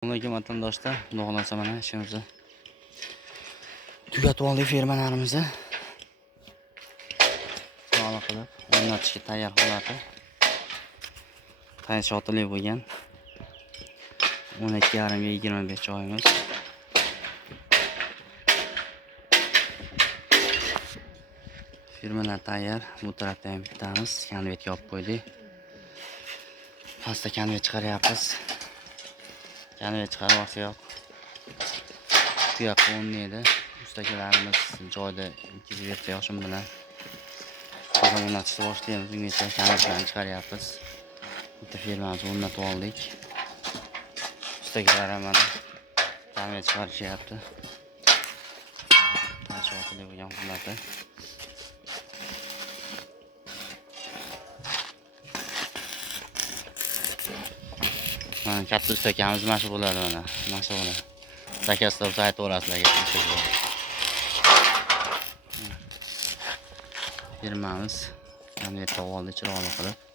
Assalomu vatandoshlar, xudo xolasa mana ishimizni tugatib oldik, fermalarimizni sog'liq qilib o'rnatishga tayyor holati. Qaysi otili bo'lgan 12,5 ga 25 joyimiz. Fermalar tayyor. Bu tarafda ham bitamiz. Konvet yopib qo'ydik. Pastda konvet chiqaryapmiz. Konvet chiqarib olsak, tuyoqqa o'rnaydi. Ustakilarimiz joyda yetkazib bersa yoshim bilan o'rnatishni boshlaymiz. Ungacha konvetlarni chiqaryapmiz. Bitta fermamizni o'rnatib oldik. Ustakilar ham mana konvet chiqarishyapti. Qaysi otili bo'lgan holatda. Katta ustakamiz mana shu bo'ladi mana. Mana shu bo'ladi. Zakazlar bo'lsa aytaverasizlar. Firmamiz konvertga oldi chiroyli qilib.